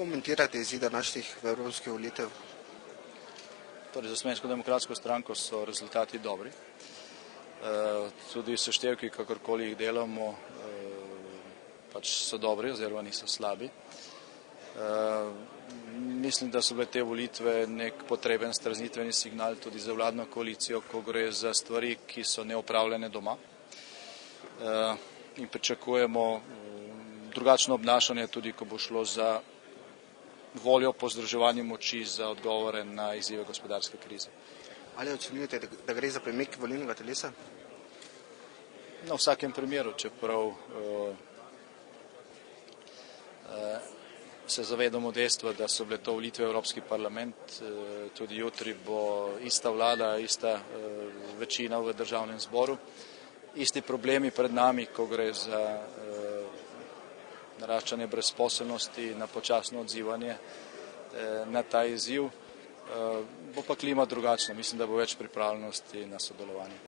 komentirate izide naših evropskih volitev? Torej, za Slovensko demokratsko stranko so rezultati dobri. Tudi seštevki, kakorkoli jih delamo, pač so dobri oziroma niso slabi. Mislim, da so bile te volitve nek potreben streznitveni signal tudi za vladno koalicijo, ko gre za stvari, ki so neopravljene doma. In pričakujemo drugačno obnašanje, tudi ko bo šlo za voljo po združevanju moči za odgovore na izzive gospodarske krize. Ali ocenjujete, da gre za premik volilnega telesa? Na vsakem primeru, čeprav se zavedamo dejstva, da so bile to volitve v Evropski parlament, tudi jutri bo ista vlada, ista večina v državnem zboru. Isti problemi pred nami, ko gre za naraščanje brezposelnosti, na počasno odzivanje na ta izziv. Bo pa klima drugačna, mislim, da bo več pripravljenosti na sodelovanje.